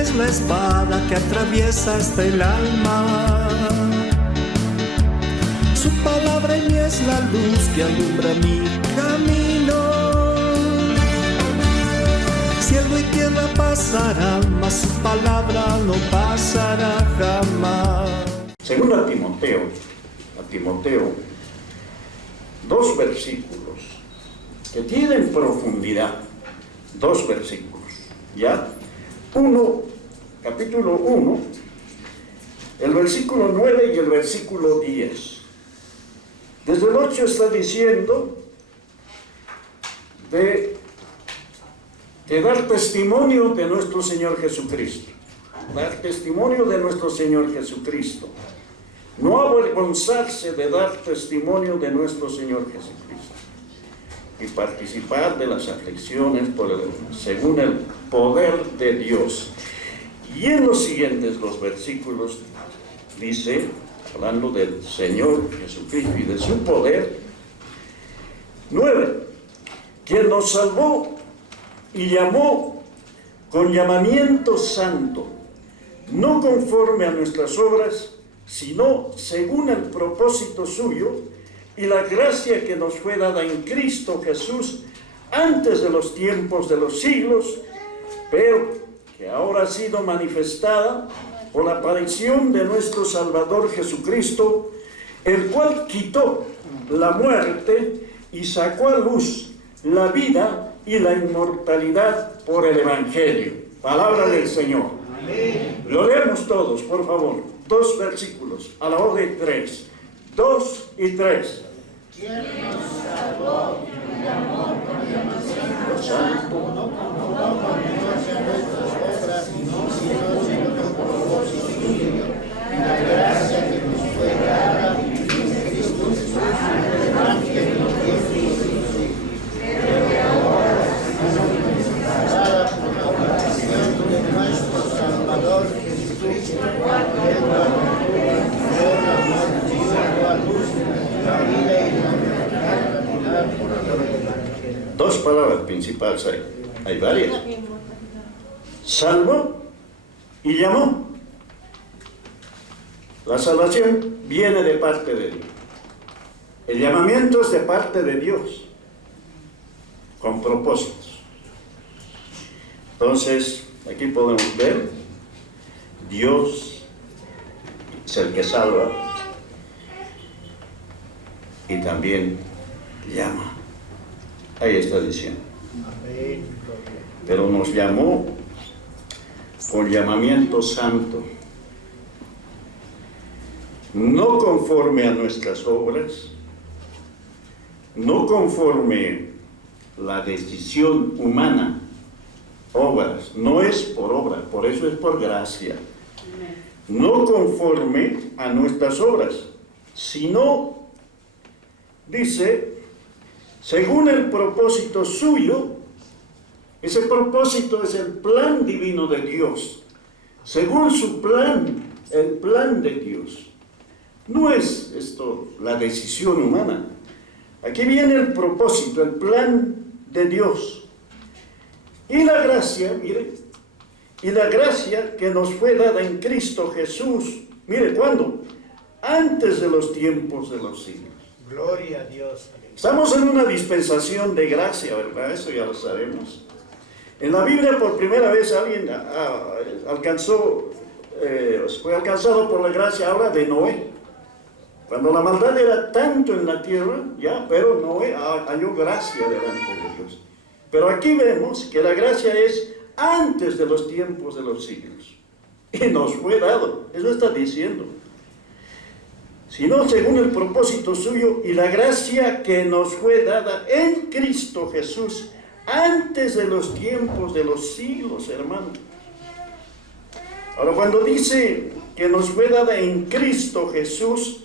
es la espada que atraviesa hasta el alma. Su palabra en mí es la luz que alumbra mi camino. Cielo y tierra pasarán, mas su palabra no pasará jamás. Segundo a Timoteo, 2 versículos que tienen profundidad. 2 versículos, ¿ya? Capítulo 1, el versículo 9 y el versículo 10. Desde el 8 está diciendo de dar testimonio de nuestro Señor Jesucristo. Dar testimonio de nuestro Señor Jesucristo. No avergonzarse de dar testimonio de nuestro Señor Jesucristo. Y participar de las aflicciones según el poder de Dios. Y en los siguientes, los versículos, dice, hablando del Señor Jesucristo y de su poder, 9, quien nos salvó y llamó con llamamiento santo, no conforme a nuestras obras, sino según el propósito suyo y la gracia que nos fue dada en Cristo Jesús antes de los tiempos de los siglos, pero que ahora ha sido manifestada por la aparición de nuestro Salvador Jesucristo, el cual quitó la muerte y sacó a luz la vida y la inmortalidad por el Evangelio. Palabra del Señor. Amén. Lo leemos todos, por favor. 2 versículos, a la voz de 3. 2 y 3. ¿Quién nos salvó y llamó con llamación santo, no conforme a nuestras obras, sino según el propósito suyo, y la gracia que nos fue dada en Cristo Jesús, el Evangelio de Cristo, pero que ahora es manifestada por la operación de nuestro Salvador Jesucristo, el cual dio la muerte y sacó a luz la vida y la inmortalidad por el Evangelio. 2 palabras principales hay varias. Salvó y llamó. La salvación viene de parte de Dios. El llamamiento es de parte de Dios, con propósitos. Entonces, aquí podemos ver, Dios es el que salva y también llama. Ahí está diciendo. Pero nos llamó con llamamiento santo, no conforme a nuestras obras, no conforme la decisión humana, obras, no es por obra, por eso es por gracia, no conforme a nuestras obras, sino, dice, según el propósito suyo. Ese propósito es el plan divino de Dios, según su plan, el plan de Dios. No es esto la decisión humana. Aquí viene el propósito, el plan de Dios. Y la gracia, mire, y la gracia que nos fue dada en Cristo Jesús. Mire, ¿cuándo? Antes de los tiempos de los siglos. Gloria a Dios. Estamos en una dispensación de gracia, ¿verdad? Eso ya lo sabemos. En la Biblia por primera vez alguien fue alcanzado por la gracia, habla de Noé. Cuando la maldad era tanto en la tierra, ya, pero Noé halló gracia delante de Dios. Pero aquí vemos que la gracia es antes de los tiempos de los siglos. Y nos fue dado, eso está diciendo. Sino según el propósito suyo y la gracia que nos fue dada en Cristo Jesús antes de los tiempos de los siglos, hermano. Ahora, cuando dice que nos fue dada en Cristo Jesús,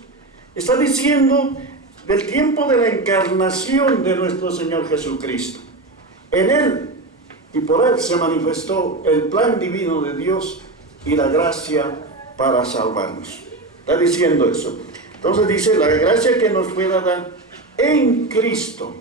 está diciendo del tiempo de la encarnación de nuestro Señor Jesucristo. En Él y por Él se manifestó el plan divino de Dios y la gracia para salvarnos. Está diciendo eso. Entonces dice, la gracia que nos fue dada en Cristo,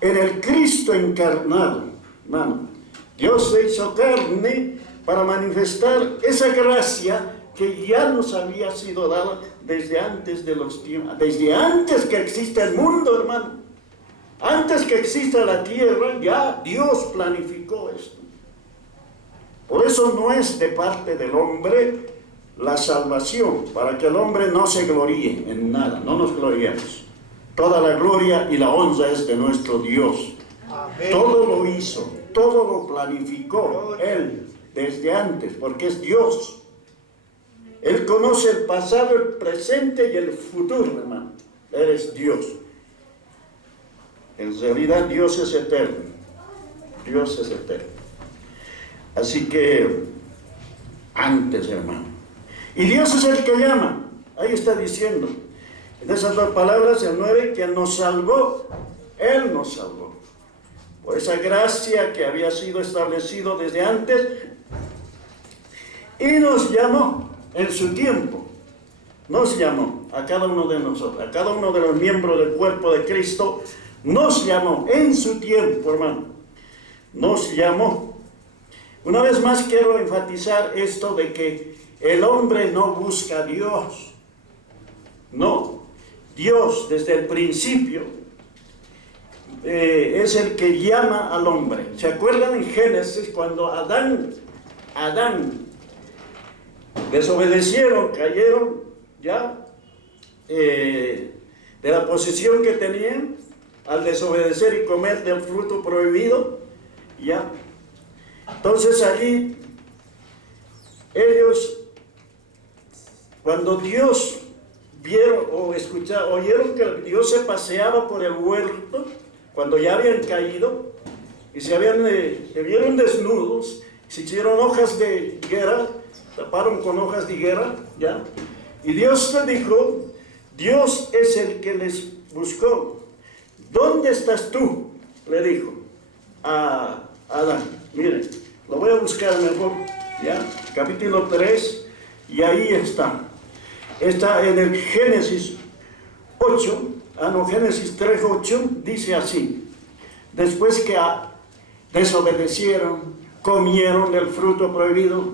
en el Cristo encarnado. Hermano, Dios se hizo carne para manifestar esa gracia que ya nos había sido dada desde antes de los tiempos, desde antes que exista el mundo, hermano. Antes que exista la tierra, ya Dios planificó esto. Por eso no es de parte del hombre la salvación, para que el hombre no se gloríe en nada, no nos gloriemos. Toda la gloria y la honra es de nuestro Dios. Amén. Todo lo hizo, todo lo planificó Él desde antes, porque es Dios. Él conoce el pasado, el presente y el futuro, hermano. Él es Dios. En realidad Dios es eterno. Dios es eterno. Así que, antes, hermano. Y Dios es el que llama. Ahí está diciendo. En esas dos palabras, el 9, quien nos salvó, Él nos salvó. Por esa gracia que había sido establecido desde antes. Y nos llamó en su tiempo. Nos llamó a cada uno de nosotros, a cada uno de los miembros del cuerpo de Cristo. Nos llamó en su tiempo, hermano. Nos llamó. Una vez más quiero enfatizar esto de que el hombre no busca a Dios. No. Dios desde el principio es el que llama al hombre. ¿Se acuerdan en Génesis cuando Adán desobedecieron, cayeron ya de la posición que tenían al desobedecer y comer del fruto prohibido? Ya. Entonces allí ellos, cuando Dios vieron o escucharon, oyeron que Dios se paseaba por el huerto, cuando ya habían caído y se vieron desnudos, se hicieron hojas de higuera, taparon con hojas de higuera, ¿ya? Y Dios le dijo, Dios es el que les buscó. ¿Dónde estás tú? Le dijo a Adán. Miren, lo voy a buscar mejor, ¿ya? Capítulo 3, y ahí está. Está en el Génesis 8, Génesis 3, 8, dice así. Después que desobedecieron, comieron el fruto prohibido,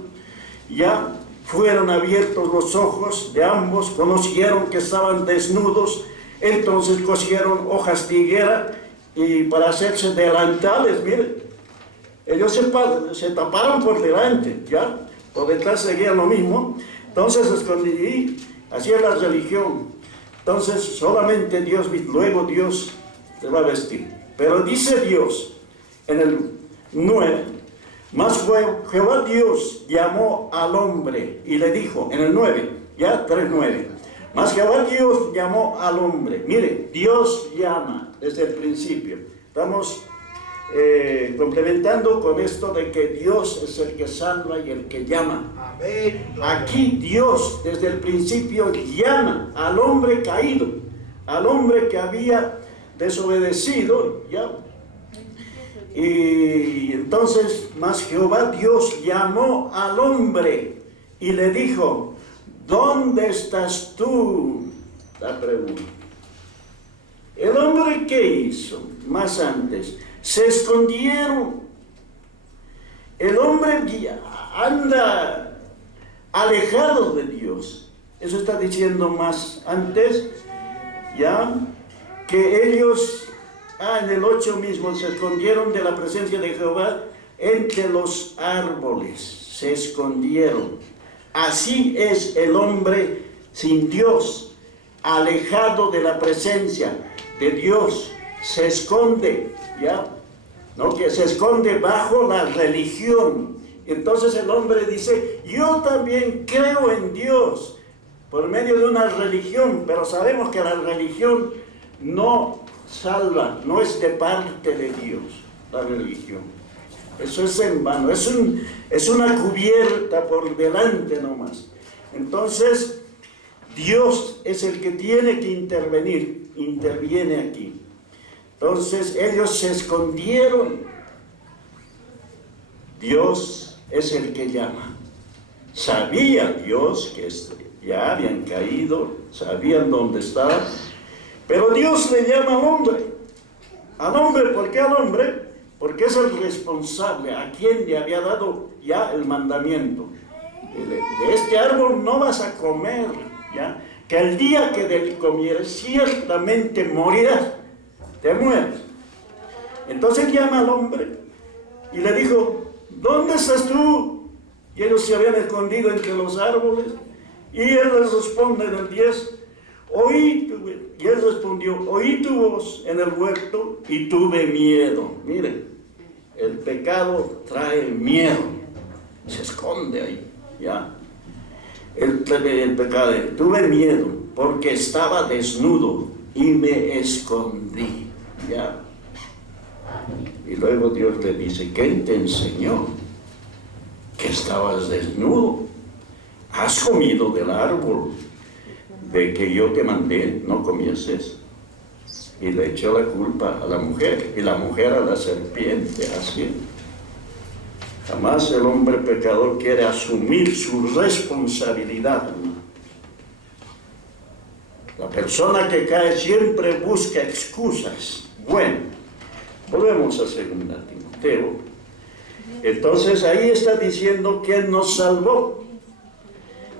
ya fueron abiertos los ojos de ambos, conocieron que estaban desnudos, entonces cosieron hojas de higuera y para hacerse delantales, miren, ellos se taparon por delante, ya, por detrás seguían lo mismo, entonces escondí, así es la religión, entonces solamente Dios, luego Dios te va a vestir, pero dice Dios en el 9, mas Jehová Dios llamó al hombre y le dijo, en el 9, ya 3:9, mas Jehová Dios llamó al hombre. Mire, Dios llama desde el principio. Estamos complementando con esto de que Dios es el que salva y el que llama. Amén. Aquí Dios desde el principio llama al hombre caído, al hombre que había desobedecido, ya. Y entonces, mas Jehová Dios llamó al hombre y le dijo, ¿dónde estás tú? La pregunta. El hombre, ¿qué hizo? Más antes, se escondieron. El hombre anda alejado de Dios. Eso está diciendo más antes, ya, que ellos... en el 8 mismo, se escondieron de la presencia de Jehová entre los árboles, se escondieron. Así es el hombre sin Dios, alejado de la presencia de Dios, se esconde, ¿ya? ¿No? Que se esconde bajo la religión. Entonces el hombre dice, yo también creo en Dios, por medio de una religión, pero sabemos que la religión no salva, no es de parte de Dios, la religión. Eso es en vano, es una cubierta por delante nomás. Entonces, Dios es el que tiene que intervenir, interviene aquí. Entonces, ellos se escondieron. Dios es el que llama. Sabía Dios que ya habían caído, sabían dónde estaban. Pero Dios le llama al hombre. Al hombre, ¿por qué al hombre? porque es el responsable a quien le había dado ya el mandamiento. De este árbol no vas a comer, ¿ya? Que el día que de él comieres, ciertamente morirás, te mueres. Entonces llama al hombre y le dijo, ¿dónde estás tú? Y ellos se habían escondido entre los árboles. Y él les responde en el 10, y él respondió, oí tu voz en el huerto y tuve miedo. Miren, el pecado trae miedo, se esconde ahí, ¿ya? El pecado, tuve miedo porque estaba desnudo y me escondí, ¿ya? Y luego Dios le dice, ¿quién te enseñó que estabas desnudo? ¿Has comido del árbol de que yo te mandé, no comieses? Y le echó la culpa a la mujer, y la mujer a la serpiente, así. Jamás el hombre pecador quiere asumir su responsabilidad. La persona que cae siempre busca excusas. Bueno, volvemos a 2 Timoteo. Entonces ahí está diciendo que Él nos salvó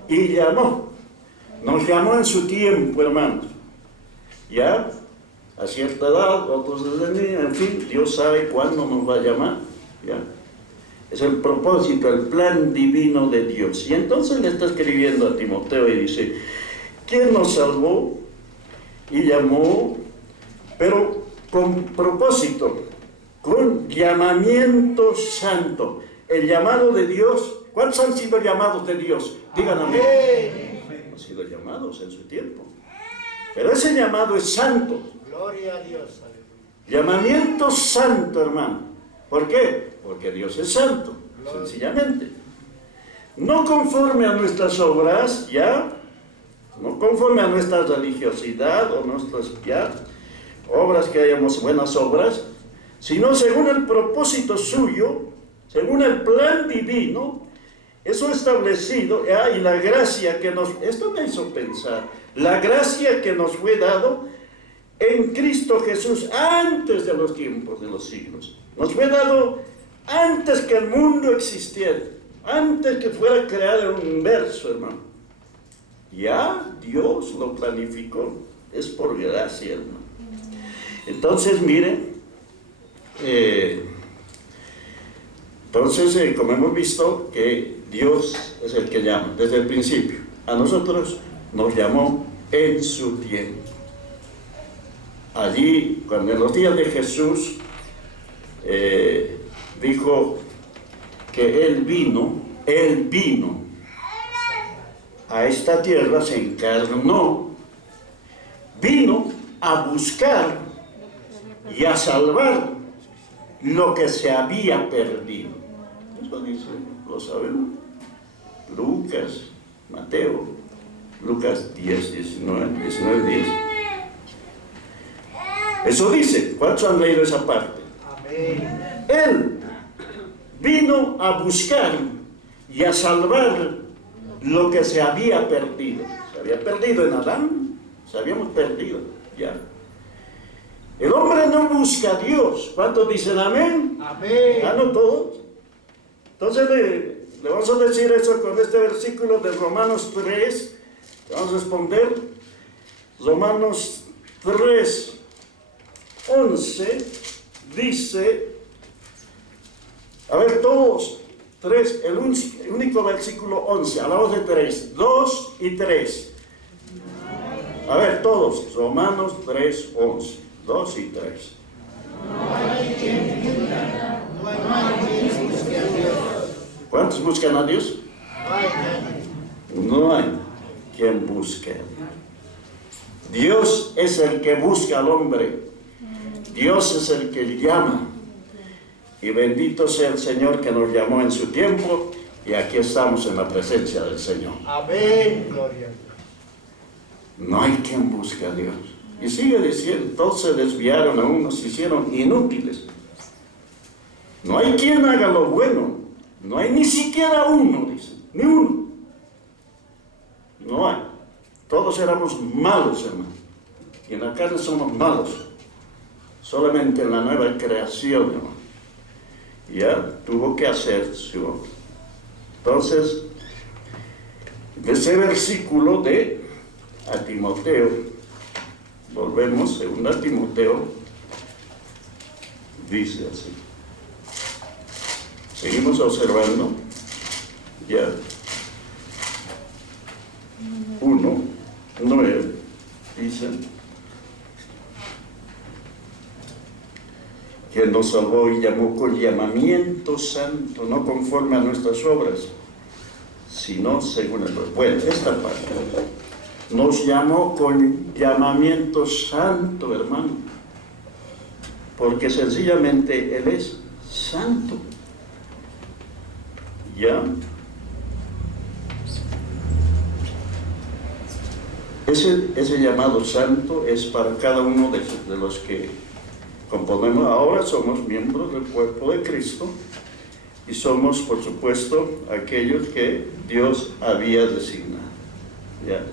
y llamó. Nos llamó en su tiempo, hermanos. Ya, a cierta edad, otros desde niños, en fin, Dios sabe cuándo nos va a llamar. Ya. Es el propósito, el plan divino de Dios. Y entonces le está escribiendo a Timoteo y dice, ¿quién nos salvó y llamó? Pero con propósito, con llamamiento santo. El llamado de Dios, ¿cuántos han sido llamados de Dios? Díganme. Han sido llamados en su tiempo. Pero ese llamado es santo. Gloria a Dios. Llamamiento santo, hermano. ¿Por qué? Porque Dios es santo, sencillamente. No conforme a nuestras obras, ya. No conforme a nuestra religiosidad o nuestras, ya, obras que hayamos, buenas obras, sino según el propósito suyo, según el plan divino, eso establecido, y la gracia que nos, esto me hizo pensar, la gracia que nos fue dado en Cristo Jesús antes de los tiempos de los siglos. Nos fue dado antes que el mundo existiera, antes que fuera creado el universo, hermano. Ya Dios lo planificó, es por gracia, hermano. Entonces, miren, como hemos visto que Dios es el que llama desde el principio. A nosotros nos llamó en su tiempo. Allí, cuando en los días de Jesús, dijo que Él vino a esta tierra, se encarnó, vino a buscar y a salvar lo que se había perdido. Eso dice, lo sabemos. Lucas, Mateo, Lucas 10, 19, 10. Eso dice. ¿Cuántos han leído esa parte? Amén. Él vino a buscar y a salvar lo que se había perdido. Se había perdido en Adán, se habíamos perdido ya. El hombre no busca a Dios. ¿Cuántos dicen amén? Amén. ¿Ah, no todos? Entonces le vamos a decir eso con este versículo de Romanos 3. Vamos a responder. Romanos 3, 11 dice, a ver todos, 3, el único versículo 11, hablamos de 3, 2 y 3. A ver todos, Romanos 3, 11, 2 y 3. ¿Cuántos buscan a Dios? No hay quien busque. Dios es el que busca al hombre. Dios es el que llama. Y bendito sea el Señor que nos llamó en su tiempo. Y aquí estamos en la presencia del Señor. Amén. Gloria a Dios. No hay quien busque a Dios. Y sigue diciendo, todos se desviaron, a unos se hicieron inútiles. No hay quien haga lo bueno. No hay ni siquiera uno, dice. Ni uno. No hay. Todos éramos malos, hermano. Y en la carne somos malos. Solamente en la nueva creación, hermano, ya tuvo que hacer su obra. Entonces, ese versículo de a Timoteo, volvemos, 2 Timoteo, dice así. Seguimos observando, ya, 1:9, dice, quien nos salvó y llamó con llamamiento santo, no conforme a nuestras obras, sino según el... Bueno, esta parte, nos llamó con llamamiento santo, hermano, porque sencillamente Él es santo. ¿Ya? Ese llamado santo es para cada uno de los que componemos. Ahora somos miembros del cuerpo de Cristo y somos, por supuesto, aquellos que Dios había designado. ¿Ya?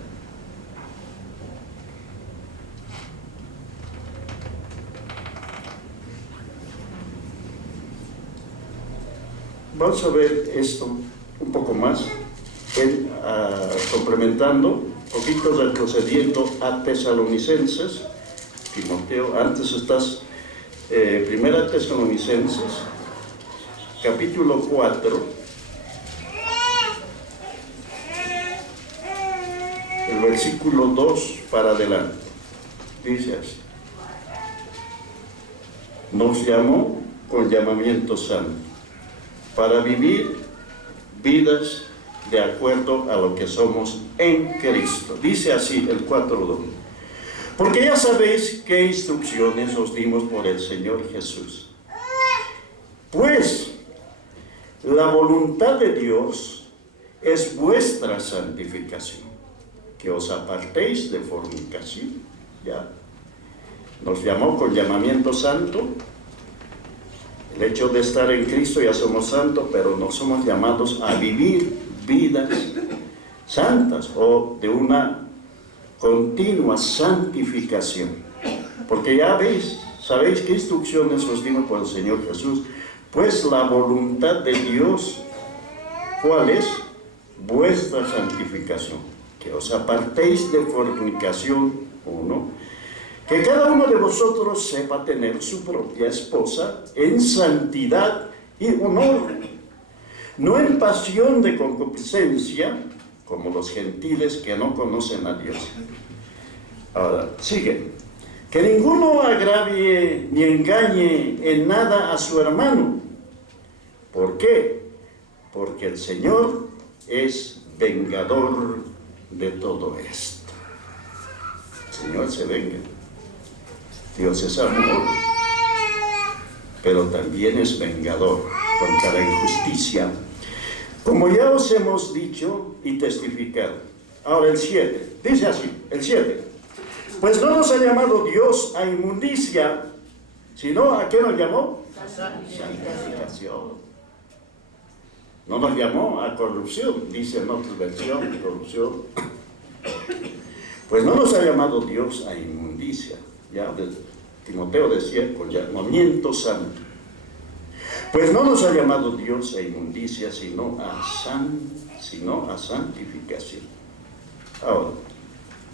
Vamos a ver esto un poco más, complementando, poquito retrocediendo a Tesalonicenses. Timoteo, antes estás, Primera Tesalonicenses, capítulo 4, el versículo 2 para adelante, dice así: nos llamó con llamamiento santo, para vivir vidas de acuerdo a lo que somos en Cristo. Dice así el 4:2. Porque ya sabéis qué instrucciones os dimos por el Señor Jesús. Pues la voluntad de Dios es vuestra santificación, que os apartéis de fornicación. Ya. Nos llamó con llamamiento santo. El hecho de estar en Cristo ya somos santos, pero no somos llamados a vivir vidas santas o de una continua santificación. Porque ya sabéis qué instrucciones os dimos por el Señor Jesús. Pues la voluntad de Dios, ¿cuál es? Vuestra santificación, que os apartéis de fornicación, 1. Que cada uno de vosotros sepa tener su propia esposa en santidad y honor, no en pasión de concupiscencia, como los gentiles que no conocen a Dios. Ahora, sigue. Que ninguno agravie ni engañe en nada a su hermano. ¿Por qué? Porque el Señor es vengador de todo esto. El Señor se venga. Dios es amor, pero también es vengador contra la injusticia, como ya os hemos dicho y testificado. Ahora el 7, dice así, el 7. Pues no nos ha llamado Dios a inmundicia, sino ¿a qué nos llamó? Santificación. No nos llamó a corrupción, dice en otra versión, corrupción. Pues no nos ha llamado Dios a inmundicia. Ya Timoteo decía, con llamamiento santo. Pues no nos ha llamado Dios a inmundicia, sino a santificación. Ahora,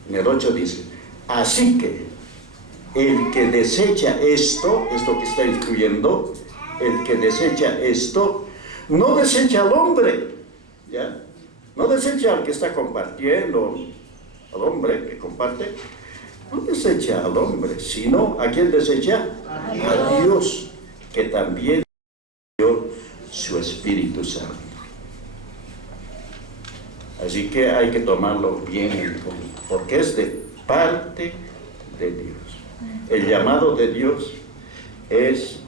en el 8 dice, así que el que desecha esto que está incluyendo, el que desecha esto, no desecha al hombre, ¿ya? No desecha al que está compartiendo, al hombre que comparte. No desecha al hombre, sino ¿a quién desecha? A Dios, que también dio su Espíritu Santo. Así que hay que tomarlo bien en cuenta, porque es de parte de Dios. El llamado de Dios es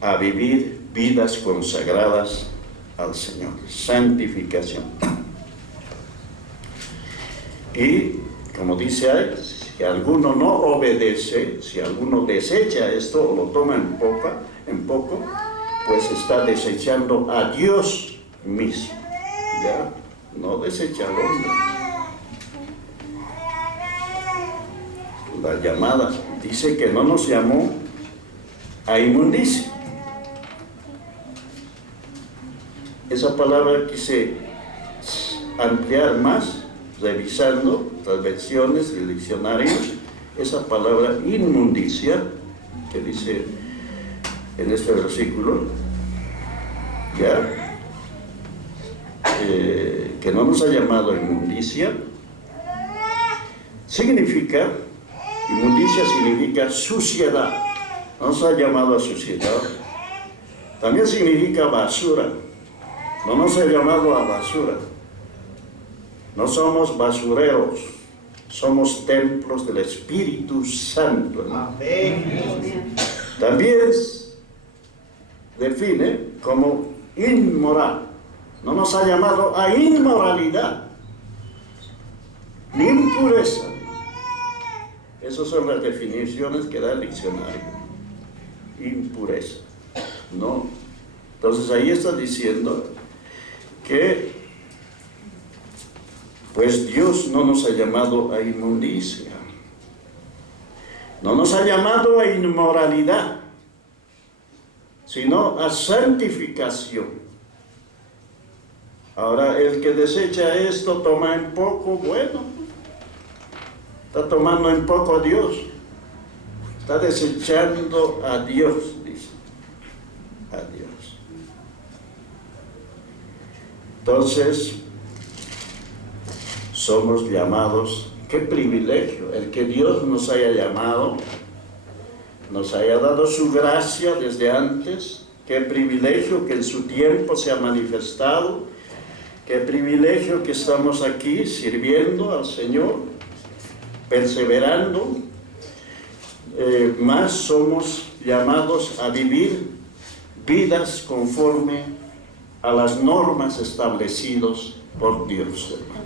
a vivir vidas consagradas al Señor, santificación. Y como dice ahí, si alguno no obedece, si alguno desecha esto o lo toma en poco, pues está desechando a Dios mismo. ¿Ya? No desecha al hombre. La llamada dice que no nos llamó a inmundicia. esa palabra quise ampliar más, revisando las versiones y diccionarios, esa palabra inmundicia, que dice en este versículo, ya, que no nos ha llamado inmundicia, significa, inmundicia significa suciedad, no nos ha llamado a suciedad, también significa basura, no nos ha llamado a basura, no somos basureros, somos templos del Espíritu Santo. Amén. También define como inmoral. No nos ha llamado a inmoralidad, ni impureza. Esas son las definiciones que da el diccionario. Impureza, ¿no? Entonces ahí está diciendo que pues Dios no nos ha llamado a inmundicia, no nos ha llamado a inmoralidad, sino a santificación. Ahora, el que desecha esto toma en poco, bueno, está tomando en poco a Dios, está desechando a Dios, dice, a Dios. Entonces, somos llamados, qué privilegio, el que Dios nos haya llamado, nos haya dado su gracia desde antes, qué privilegio que en su tiempo se ha manifestado, qué privilegio que estamos aquí sirviendo al Señor, perseverando, más somos llamados a vivir vidas conforme a las normas establecidas por Dios, hermano.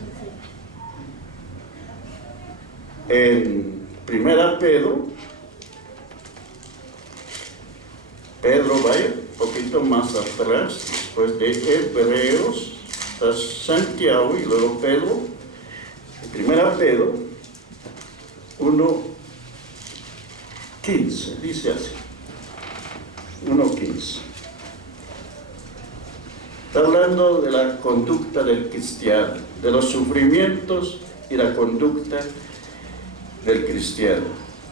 En 1 Pedro vaya un poquito más atrás, después de Hebreos, está Santiago y luego Pedro. En 1 Pedro 1:15, dice así, 1:15. Está hablando de la conducta del cristiano, de los sufrimientos y la conducta del cristiano,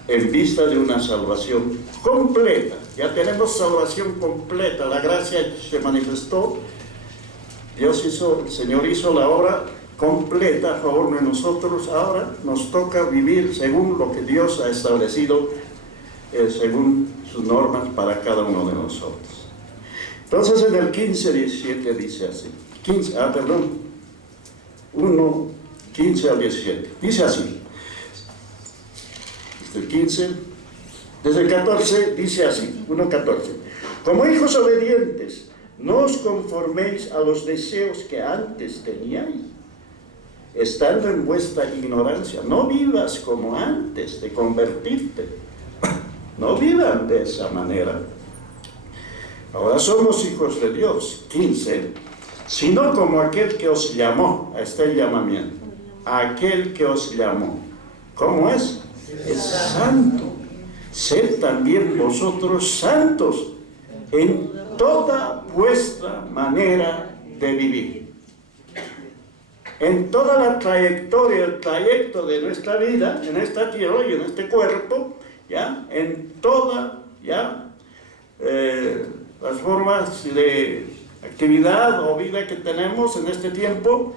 en vista de una salvación completa. Ya tenemos salvación completa, la gracia se manifestó, el Señor hizo la obra completa a favor de nosotros. Ahora nos toca vivir según lo que Dios ha establecido, según sus normas para cada uno de nosotros. Entonces en el 15:17 dice así, 1:15 al 17, dice así. El 15, desde el 14 dice así, 1:14. Como hijos obedientes, no os conforméis a los deseos que antes teníais, estando en vuestra ignorancia. No vivas como antes de convertirte. No vivan de esa manera. Ahora somos hijos de Dios. 15. Sino como aquel que os llamó, a este llamamiento. Aquel que os llamó. ¿Cómo es? Es santo. Sed también vosotros santos en toda vuestra manera de vivir. En toda la trayectoria, el trayecto de nuestra vida, en esta tierra y en este cuerpo, ¿ya? En todas, ¿ya? Las formas de actividad o vida que tenemos en este tiempo,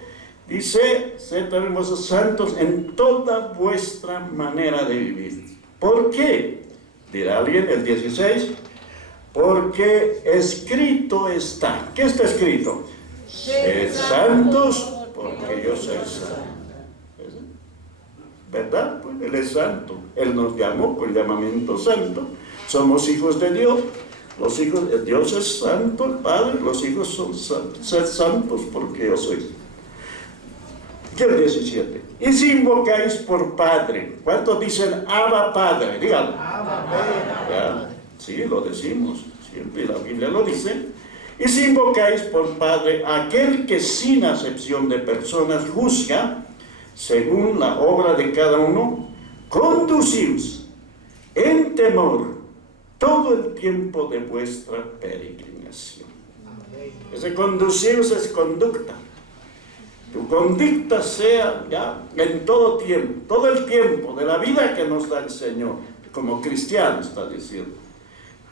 dice, sed también vosotros santos en toda vuestra manera de vivir. ¿Por qué? Dirá alguien, el 16, porque escrito está. ¿Qué está escrito? Sed santos porque yo soy santo. ¿Verdad? Pues Él es santo. Él nos llamó con llamamiento santo. Somos hijos de Dios. Los hijos de Dios es santo, el Padre. Los hijos son santos. Sed santos porque yo soy. ¿Qué el 17? Y si invocáis por Padre. ¿Cuántos dicen Abba Padre? Díganlo. ¿Ya? Sí, lo decimos. Siempre la Biblia lo dice. Y si invocáis por Padre aquel que sin acepción de personas juzga, según la obra de cada uno, conducíos en temor todo el tiempo de vuestra peregrinación. Ese conducirse es conducta. Tu conducta sea ya en todo tiempo, todo el tiempo de la vida que nos da el Señor, como cristiano está diciendo.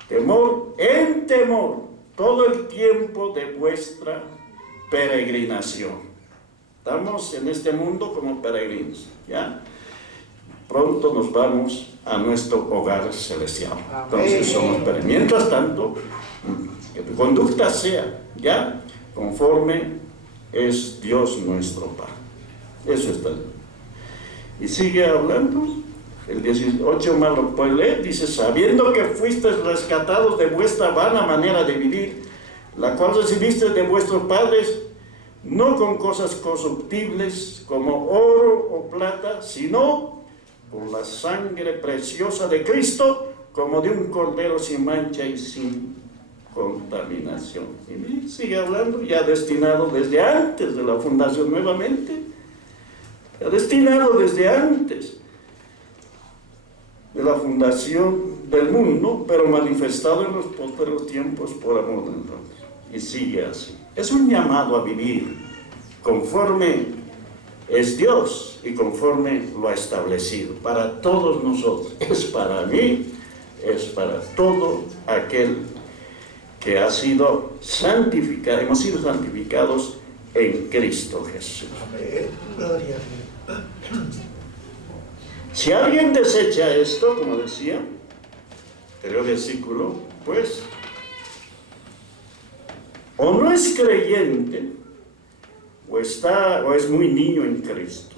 Temor en temor, todo el tiempo de vuestra peregrinación. Estamos en este mundo como peregrinos, ¿ya? Pronto nos vamos a nuestro hogar celestial. Entonces somos peregrinos. Mientras tanto, que tu conducta sea, ¿ya? Conforme es Dios nuestro Padre. Eso está. Y sigue hablando. El 18 más lo puede leer. Dice, sabiendo que fuisteis rescatados de vuestra vana manera de vivir, la cual recibisteis de vuestros padres, no con cosas corruptibles como oro o plata, sino por la sangre preciosa de Cristo, como de un cordero sin mancha y sin contaminación. Y sigue hablando, ya destinado desde antes de la fundación nuevamente, ya destinado desde antes de la fundación del mundo, pero manifestado en los postreros tiempos por amor de Dios. Y sigue así. Es un llamado a vivir conforme es Dios y conforme lo ha establecido para todos nosotros. Es para mí, es para todo aquel que ha sido santificado, hemos sido santificados en Cristo Jesús. Gloria. Si alguien desecha esto, como decía, el versículo, pues, o no es creyente, o es muy niño en Cristo.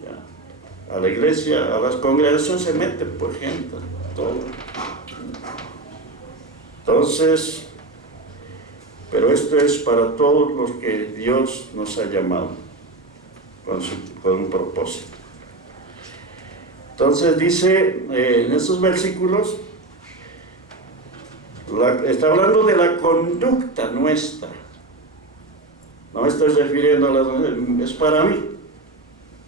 Ya. A la iglesia, a las congregaciones se mete por gente, todo. Entonces, pero esto es para todos los que Dios nos ha llamado con un propósito. Entonces dice en estos versículos, está hablando de la conducta nuestra. No me estoy refiriendo a es para mí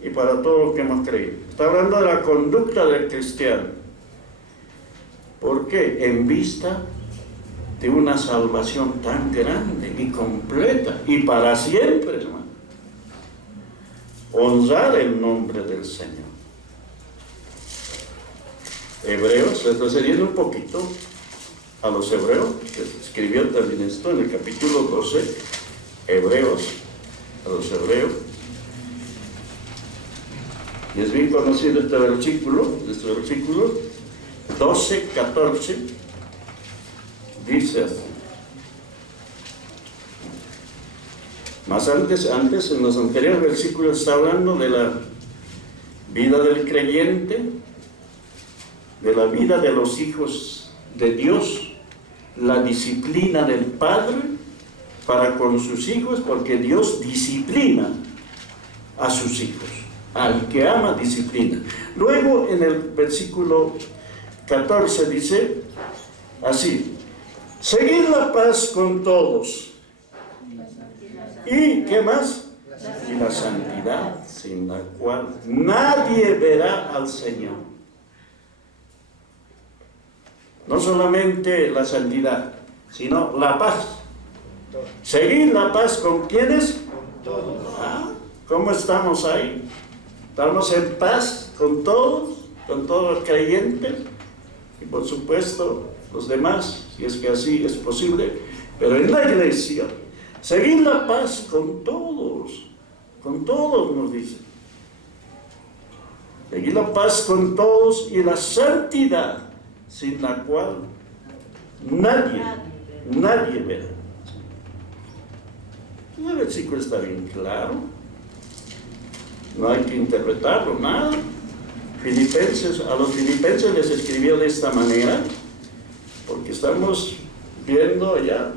y para todos los que hemos creído. Está hablando de la conducta del cristiano. ¿Por qué? En vista de una salvación tan grande y completa y para siempre, hermano. Honrar el nombre del Señor. Hebreos, retrocediendo un poquito a los hebreos, que escribió también esto en el capítulo 12, Hebreos, a los hebreos. Y es bien conocido este versículo 12, 14, dice así. Más antes, en los anteriores versículos está hablando de la vida del creyente, de la vida de los hijos de Dios, la disciplina del Padre para con sus hijos, porque Dios disciplina a sus hijos. Al que ama, disciplina. Luego, en el versículo 14 dice así: seguid la paz con todos. ¿Y qué más? Y la santidad, sin la cual nadie verá al Señor. No solamente la santidad, sino la paz. Seguid la paz con ¿quiénes? ¿Cómo estamos ahí? ¿Estamos en paz con todos los creyentes? Y por supuesto, los demás, si es que así es posible. Pero en la iglesia, seguid la paz con todos nos dice. Seguid la paz con todos y la santidad, sin la cual nadie verá. El versículo está bien claro, no hay que interpretarlo, nada. A los filipenses les escribió de esta manera, porque estamos viendo ya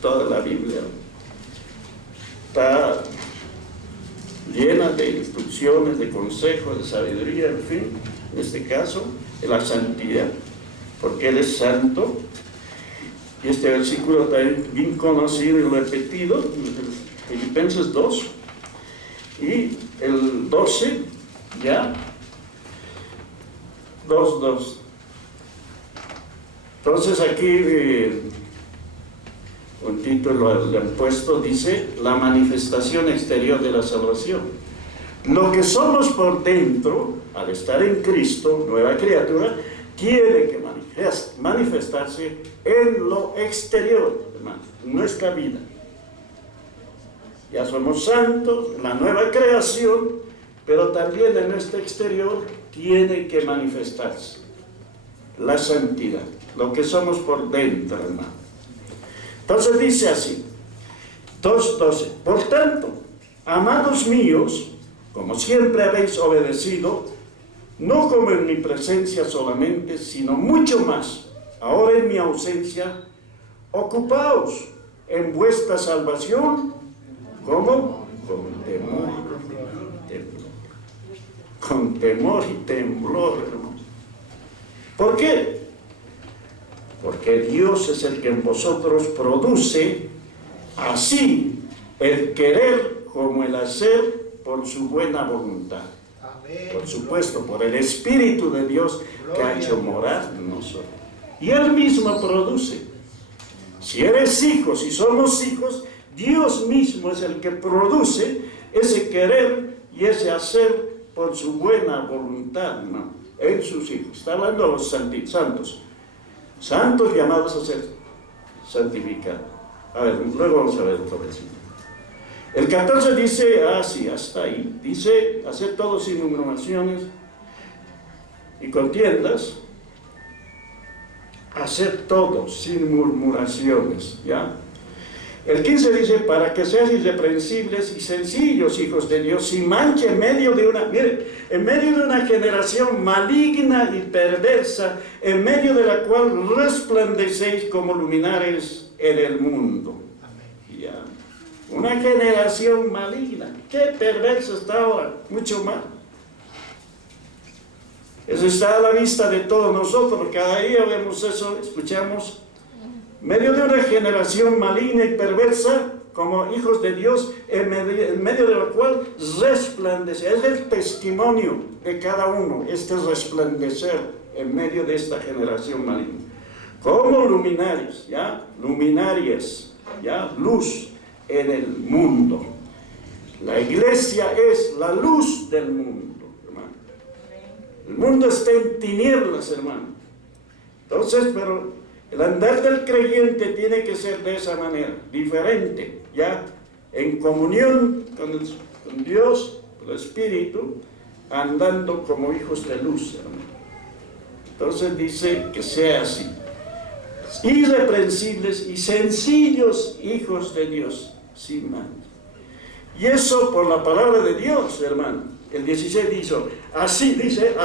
toda la Biblia está llena de instrucciones, de consejos, de sabiduría, en fin, en este caso, de la santidad, porque Él es santo. Y este versículo está bien conocido y repetido, Filipenses 2, y el 12, ya, 2:2. Entonces aquí un título le han puesto, dice, la manifestación exterior de la salvación. Lo que somos por dentro, al estar en Cristo, nueva criatura, tiene que manifestarse en lo exterior, hermano, en nuestra vida. Ya somos santos, la nueva creación, pero también en nuestro exterior tiene que manifestarse la santidad, lo que somos por dentro, hermano. Entonces dice así, 2:12, por tanto, amados míos, como siempre habéis obedecido, no como en mi presencia solamente, sino mucho más, ahora en mi ausencia, ocupaos en vuestra salvación, ¿cómo? Con temor y temblor. Con temor y temblor, hermano. ¿Por qué? Porque Dios es el que en vosotros produce así el querer como el hacer por su buena voluntad. Por supuesto, por el Espíritu de Dios que ha hecho morar en nosotros. Y Él mismo produce. Si eres hijo, si somos hijos, Dios mismo es el que produce ese querer y ese hacer por su buena voluntad, ¿no? En sus hijos. Está hablando de los santos. Santos llamados a ser santificados. A ver, luego vamos a ver otra vez. El 14 dice, sí, hasta ahí. Dice, hacer todo sin murmuraciones y contiendas. Hacer todo sin murmuraciones, ¿ya? El 15 dice, para que seas irreprensibles y sencillos, hijos de Dios, sin mancha en medio de una generación maligna y perversa, en medio de la cual resplandecéis como luminares en el mundo. ¿Ya? Una generación maligna. Qué perversa está ahora, mucho más. Eso está a la vista de todos nosotros. Cada día vemos eso, escuchamos. Medio de una generación maligna y perversa, como hijos de Dios, en medio de la cual resplandece. Es el testimonio de cada uno, este resplandecer en medio de esta generación maligna. Como luminarios, ¿ya? Luminarias, ¿ya? Luz en el mundo. La iglesia es la luz del mundo, hermano. El mundo está en tinieblas, hermano. Entonces, pero el andar del creyente tiene que ser de esa manera, diferente, ya en comunión con Dios, el Espíritu, andando como hijos de luz, hermano. Entonces dice que sea así, irreprensibles y sencillos hijos de Dios, sin mancha. Y eso por la palabra de Dios, hermano. El 16 dice, ha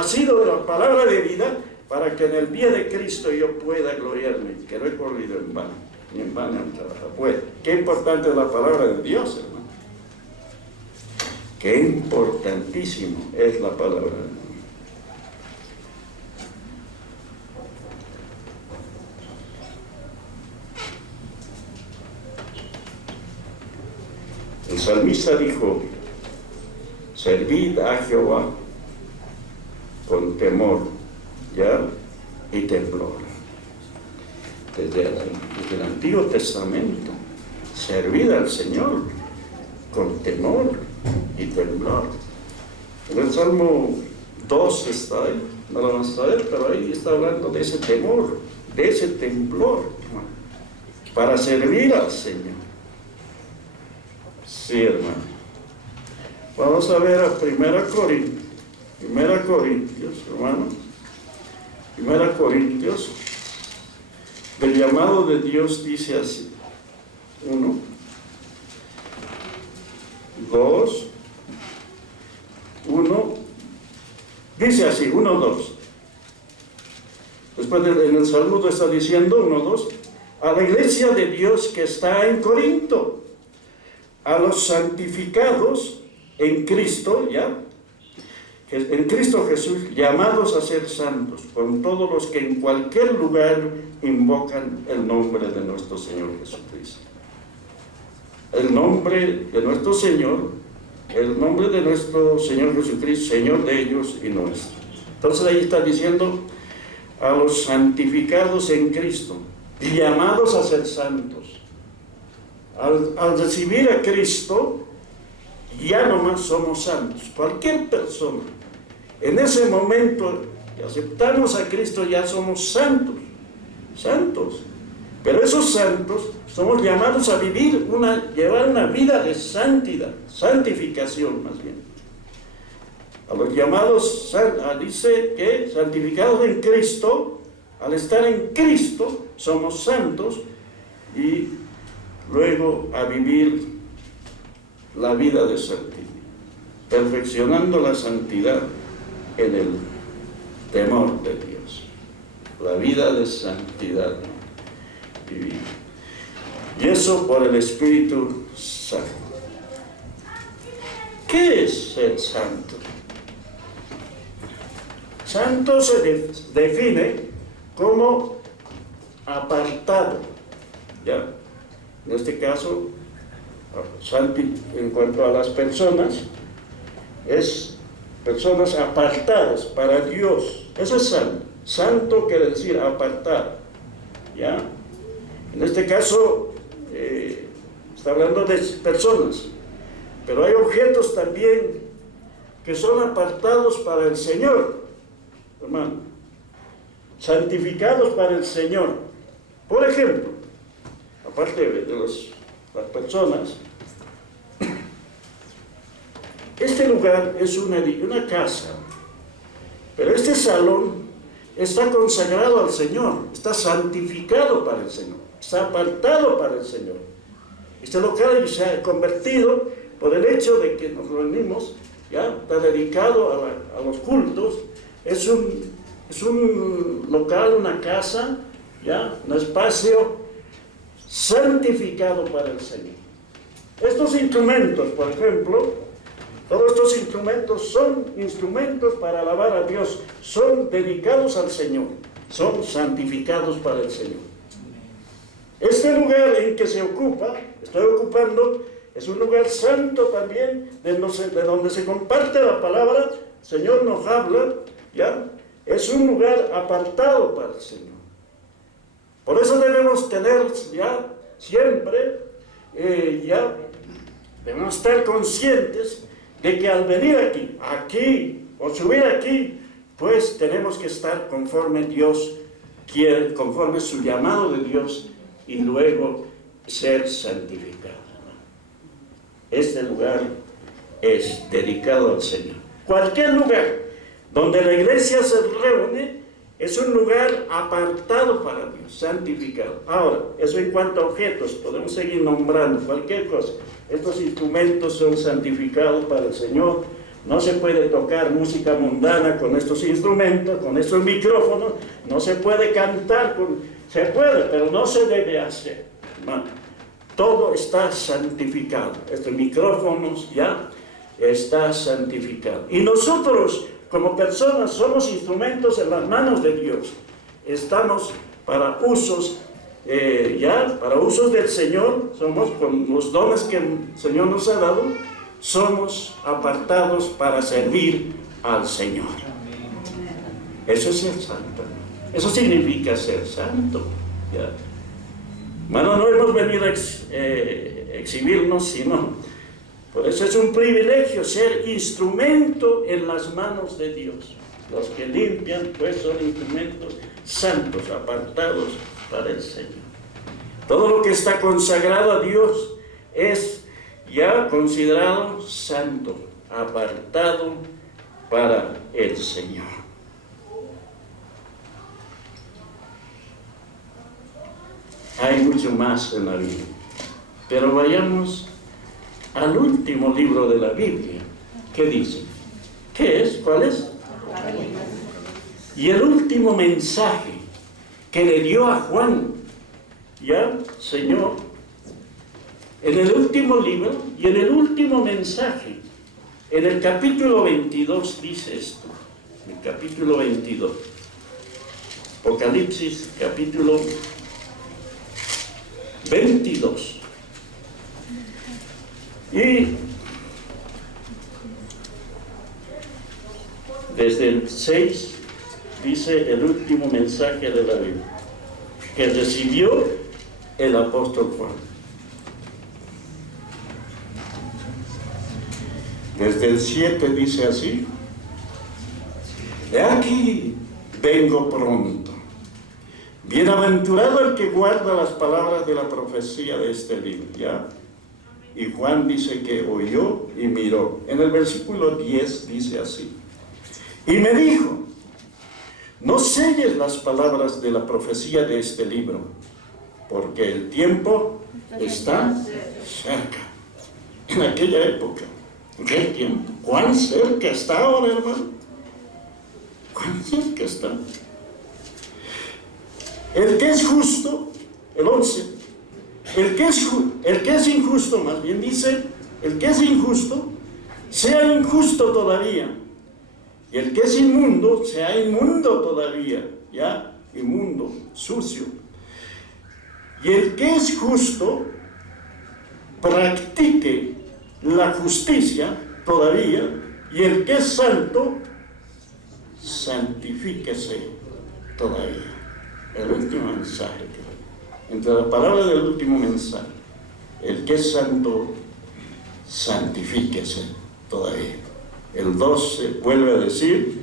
sido de la palabra de vida, para que en el día de Cristo yo pueda gloriarme, que no he corrido en vano, ni en vano he trabajado. Pues, qué importante es la palabra de Dios, hermano. Qué importantísimo es la palabra de Dios. El salmista dijo, servid a Jehová con temor, ¿ya? Y temblor. Desde el Antiguo Testamento, servir al Señor con temor y temblor. En el Salmo 2 está ahí, no lo vamos a ver, pero ahí está hablando de ese temor, de ese temblor, hermano, para servir al Señor. Sí, hermano. Vamos a ver a 1 Corintios, hermano. 1 Corintios, el llamado de Dios dice así, 1, 2, 1, dice así, 1, 2. Después en el saludo está diciendo, 1, 2, a la iglesia de Dios que está en Corinto, a los santificados en Cristo, ¿ya? En Cristo Jesús, llamados a ser santos, con todos los que en cualquier lugar invocan el nombre de nuestro Señor Jesucristo. El nombre de nuestro Señor, el nombre de nuestro Señor Jesucristo, Señor de ellos y nuestro. Entonces ahí está diciendo, a los santificados en Cristo, llamados a ser santos. al recibir a Cristo, ya nomás somos santos. Cualquier persona, en ese momento que aceptamos a Cristo, ya somos santos. Santos. Pero esos santos somos llamados a llevar una vida de santidad, santificación más bien. A los llamados, dice que santificados en Cristo, al estar en Cristo, somos santos y luego a vivir la vida de santidad, perfeccionando la santidad en el temor de Dios. La vida de santidad vivir. Y eso por el Espíritu Santo. ¿Qué es ser santo? Santo se define como apartado, ¿ya? En este caso, en cuanto a las personas, es personas apartadas para Dios. Eso es santo. Santo quiere decir apartado, ¿ya? En este caso, está hablando de personas, pero hay objetos también que son apartados para el Señor, hermano, santificados para el Señor. Por ejemplo, aparte de las personas, este lugar es una casa, pero este salón está consagrado al Señor, está santificado para el Señor, está apartado para el Señor. Este local se ha convertido por el hecho de que nos reunimos, ya está dedicado a los cultos. Es un local, una casa, ya un espacio santificado para el Señor. Estos instrumentos, por ejemplo, todos estos instrumentos son instrumentos para alabar a Dios, son dedicados al Señor, son santificados para el Señor. Este lugar en que estoy ocupando, es un lugar santo también, de donde se comparte la palabra. El Señor nos habla, ¿ya? Es un lugar apartado para el Señor. Por eso debemos tener ya siempre, debemos estar conscientes de que al venir aquí, o subir aquí, pues tenemos que estar conforme Dios quiere, conforme su llamado de Dios, y luego ser santificado. Este lugar es dedicado al Señor. Cualquier lugar donde la iglesia se reúne es un lugar apartado para Dios, santificado. Ahora, eso en cuanto a objetos, podemos seguir nombrando cualquier cosa. Estos instrumentos son santificados para el Señor. No se puede tocar música mundana con estos instrumentos, con estos micrófonos. No se puede cantar se puede, pero no se debe hacer, hermano. Todo está santificado. Estos micrófonos ya está santificado. Y nosotros, como personas, somos instrumentos en las manos de Dios. Estamos para usos, para usos del Señor. Somos con los dones que el Señor nos ha dado. Somos apartados para servir al Señor. Eso es ser santo. Eso significa ser santo, ¿ya? Bueno, no hemos venido a exhibirnos, sino, por eso es un privilegio ser instrumento en las manos de Dios. Los que limpian, pues, son instrumentos santos, apartados para el Señor. Todo lo que está consagrado a Dios es ya considerado santo, apartado para el Señor. Hay mucho más en la Biblia, pero vayamos al último libro de la Biblia. ¿Qué dice? ¿Qué es? ¿Cuál es? Y el último mensaje que le dio a Juan, ya, Señor, en el último libro y en el último mensaje, en el capítulo 22 dice esto, el capítulo 22, Apocalipsis, capítulo 22. Y desde el 6 dice el último mensaje de la Biblia que recibió el apóstol Juan. Desde el 7 dice así: He aquí, vengo pronto. Bienaventurado el que guarda las palabras de la profecía de este libro, ¿ya? Y Juan dice que oyó y miró. En el versículo 10 dice así: Y me dijo, no selles las palabras de la profecía de este libro, porque el tiempo está cerca. En aquella época, ¿en qué tiempo? ¿Cuán cerca está ahora, hermano? ¿Cuán cerca está? El que es justo, el 11, el que es injusto, más bien dice, el que es injusto, sea injusto todavía. Y el que es inmundo, sea inmundo todavía, ¿ya? Inmundo, sucio. Y el que es justo, practique la justicia todavía. Y el que es santo, santifíquese todavía. El último mensaje, entre la palabra del último mensaje: el que es santo, santifíquese todavía. El 12 vuelve a decir: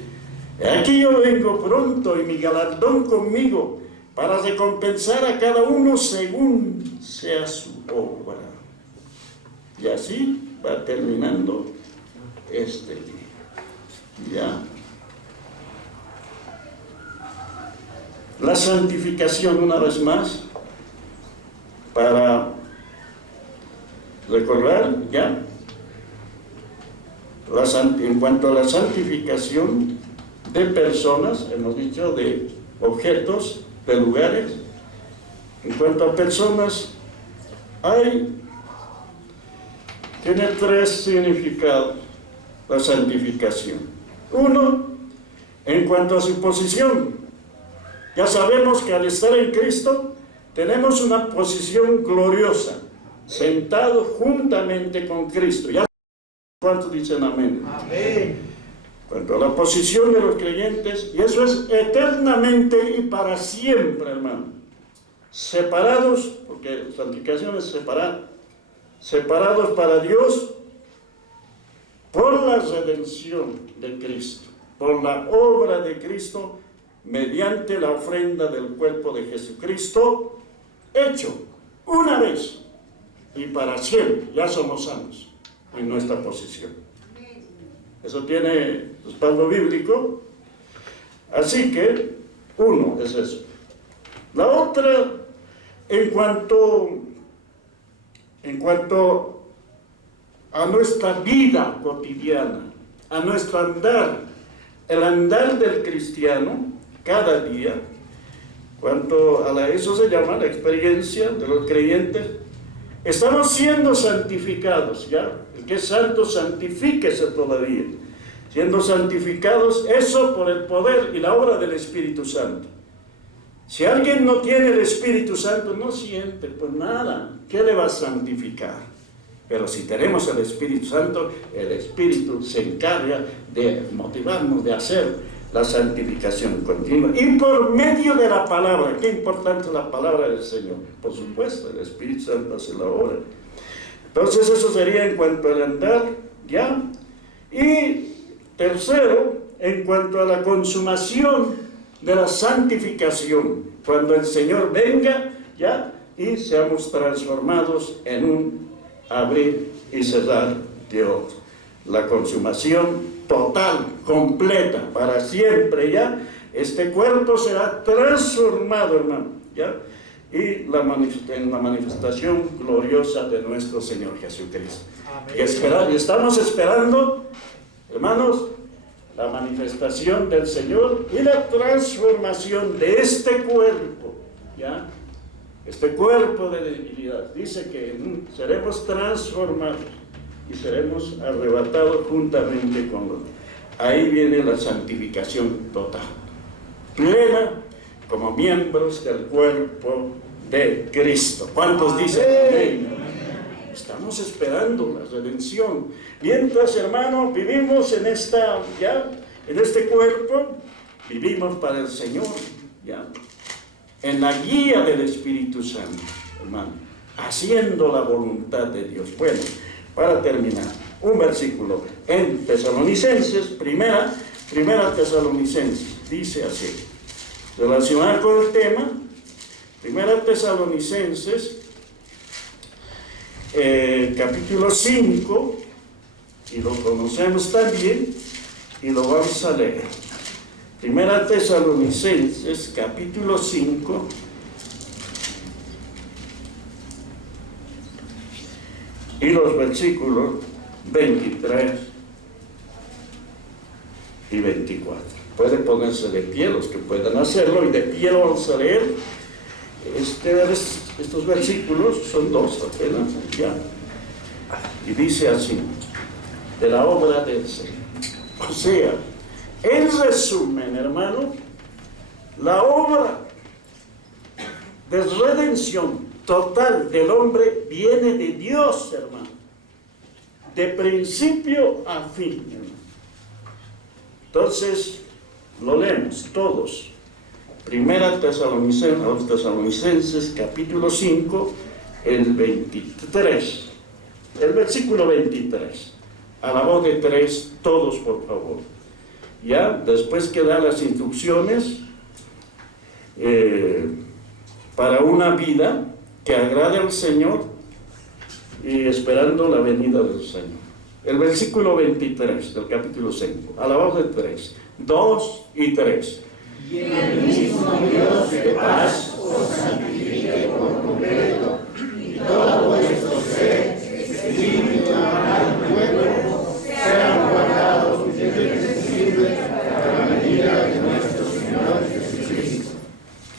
aquí yo vengo pronto y mi galardón conmigo, para recompensar a cada uno según sea su obra. Y así va terminando este día. Ya. La santificación, una vez más, para recordar, ya, en cuanto a la santificación de personas, hemos dicho de objetos, de lugares. En cuanto a personas, tiene 3 significados la santificación. Uno, en cuanto a su posición. Ya sabemos que al estar en Cristo tenemos una posición gloriosa, sentados juntamente con Cristo. ¿Ya? ¿Cuántos dicen amén? Amén. Cuanto a la posición de los creyentes, y eso es eternamente y para siempre, hermano. Separados, porque santificación es separar, separados para Dios por la redención de Cristo, por la obra de Cristo, mediante la ofrenda del cuerpo de Jesucristo, hecho una vez y para siempre. Ya somos sanos en nuestra posición. Eso tiene respaldo bíblico. Así que, uno es eso. La otra, en cuanto a nuestra vida cotidiana, a nuestro andar, el andar del cristiano, cada día, eso se llama la experiencia de los creyentes, estamos siendo santificados, ¿ya? El que es santo, santifíquese todavía. Siendo santificados, eso por el poder y la obra del Espíritu Santo. Si alguien no tiene el Espíritu Santo, no siente, pues nada, ¿qué le va a santificar? Pero si tenemos el Espíritu Santo, el Espíritu se encarga de motivarnos, de hacer la santificación continua. Y por medio de la palabra, qué importante es la palabra del Señor. Por supuesto, el Espíritu Santo hace la obra. Entonces eso sería en cuanto al andar, ¿ya? Y tercero, en cuanto a la consumación de la santificación, cuando el Señor venga, ¿ya? Y seamos transformados en un abrir y cerrar de ojos. La consumación total, completa, para siempre, ¿ya? Este cuerpo será transformado, hermano, ¿ya? Y en la manifestación gloriosa de nuestro Señor Jesucristo. Y estamos esperando, hermanos, la manifestación del Señor y la transformación de este cuerpo, ¿ya? Este cuerpo de debilidad. Dice que seremos transformados y seremos arrebatados juntamente con los. Ahí viene la santificación total, plena, como miembros del cuerpo de Cristo. ¿Cuántos dicen amén? Estamos esperando la redención. Mientras, hermano, vivimos en este cuerpo, vivimos para el Señor, ¿ya? En la guía del Espíritu Santo, hermano, haciendo la voluntad de Dios. Bueno, para terminar, un versículo en Tesalonicenses, primera Tesalonicenses, dice así, relacionado con el tema, primera Tesalonicenses, capítulo 5, y lo conocemos también, y lo vamos a leer. Primera Tesalonicenses, capítulo 5, y los versículos 23 y 24. Pueden ponerse de pie los que puedan hacerlo, y de pie vamos a leer estos versículos, son dos apenas, ya. Y dice así, de la obra del Señor. O sea, en resumen, hermano, la obra de redención total del hombre viene de Dios, hermano, de principio a fin, hermano. Entonces, lo leemos todos. Primera Tesalonicenses, capítulo 5, el 23, el versículo 23. A la voz de tres, todos por favor. Ya, después que da las instrucciones para una vida que agrade al Señor y esperando la venida del Señor. El versículo 23 del capítulo 5, a la voz de tres, 2 y 3. Y el mismo Dios de paz os santifique por completo, y todo vuestro ser, espíritu, alma y cuerpo, sean guardados irrepresibles para la venida de nuestro Señor Jesucristo.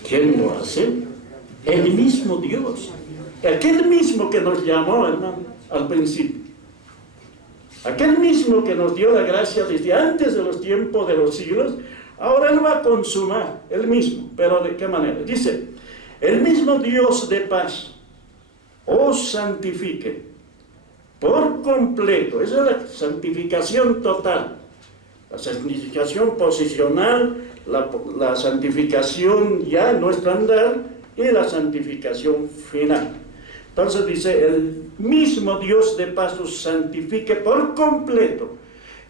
¿Quién lo hace? El mismo Dios. Aquel mismo que nos llamó, hermano, al principio. Aquel mismo que nos dio la gracia desde antes de los tiempos de los siglos, ahora Él va a consumar, Él mismo. ¿Pero de qué manera? Dice, el mismo Dios de paz os santifique por completo. Esa es la santificación total. La santificación posicional, la santificación ya nuestro andar y la santificación final. Entonces dice, el mismo Dios de paz os santifique por completo,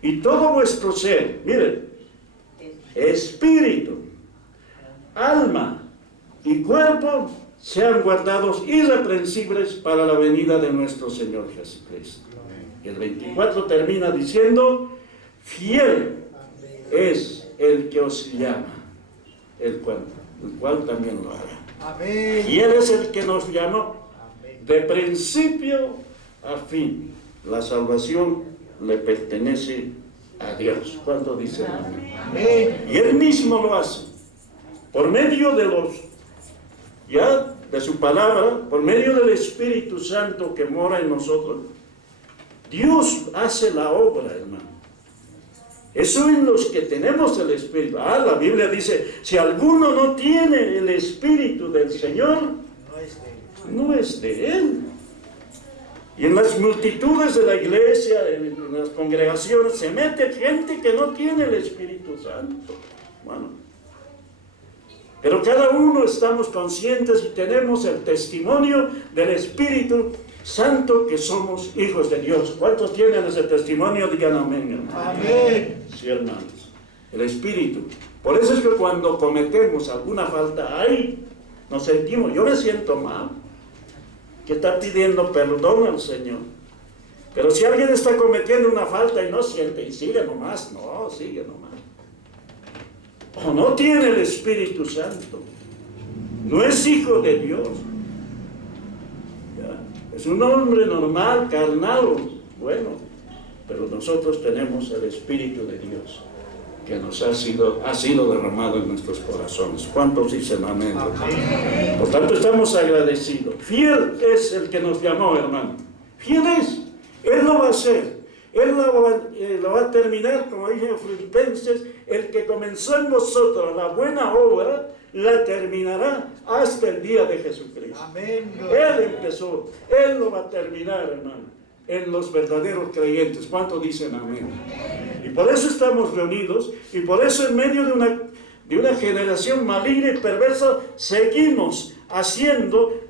y todo vuestro ser, miren, espíritu, alma y cuerpo sean guardados irreprensibles para la venida de nuestro Señor Jesucristo. Y el 24 termina diciendo, fiel es el que os llama, el cual también lo hará. Amén. Fiel es el que nos llamó. De principio a fin, la salvación le pertenece a Dios. ¿Cuánto dicen amén? Amén. Y Él mismo lo hace, por medio de su palabra, por medio del Espíritu Santo que mora en nosotros. Dios hace la obra, hermano. Eso en los que tenemos el Espíritu. La Biblia dice, si alguno no tiene el Espíritu del Señor, no es de Él. Y en las multitudes de la iglesia, en las congregaciones, se mete gente que no tiene el Espíritu Santo. Bueno, pero cada uno estamos conscientes y tenemos el testimonio del Espíritu Santo que somos hijos de Dios. ¿Cuántos tienen ese testimonio? Digan amén, hermano. Amén. Sí, hermanos. El Espíritu. Por eso es que cuando cometemos alguna falta, ahí nos sentimos, yo me siento mal, que está pidiendo perdón al Señor. Pero si alguien está cometiendo una falta y no siente, y sigue nomás, no, sigue nomás. O no tiene el Espíritu Santo, no es hijo de Dios. ¿Ya? Es un hombre normal, carnal, bueno, pero nosotros tenemos el Espíritu de Dios que nos ha sido derramado en nuestros corazones. ¿Cuántos dicen amén? Amén. Por tanto, estamos agradecidos. Fiel es el que nos llamó, hermano. Fiel es. Él lo va a hacer. Él lo va a terminar, como dice en Filipenses, el que comenzó en vosotros la buena obra, la terminará hasta el día de Jesucristo. Amén. Él empezó, Él lo va a terminar, hermano, en los verdaderos creyentes. ¿Cuántos dicen amén? Y por eso estamos reunidos, y por eso en medio de una generación maligna y perversa, seguimos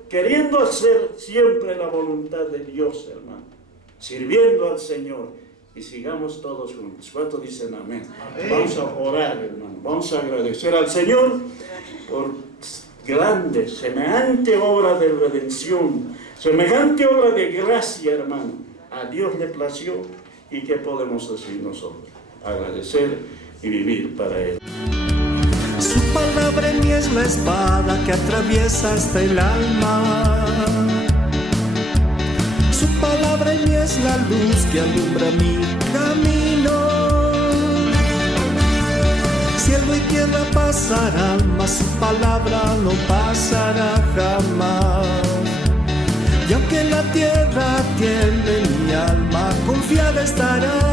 queriendo hacer siempre la voluntad de Dios, hermano. sirviendo al Señor, y sigamos todos juntos. ¿Cuántos dicen amén? Vamos a orar, hermano. Vamos a agradecer al Señor por grande, semejante obra de redención, semejante obra de gracia, hermano. A Dios le plació, y ¿qué podemos decir nosotros? Agradecer y vivir para Él. Su palabra en mí es la espada que atraviesa hasta el alma. Su palabra en mí es la luz que alumbra mi camino. Cielo y tierra pasarán, mas su palabra no pasará jamás. Y aunque la tierra tiemble, mi alma confiada estará.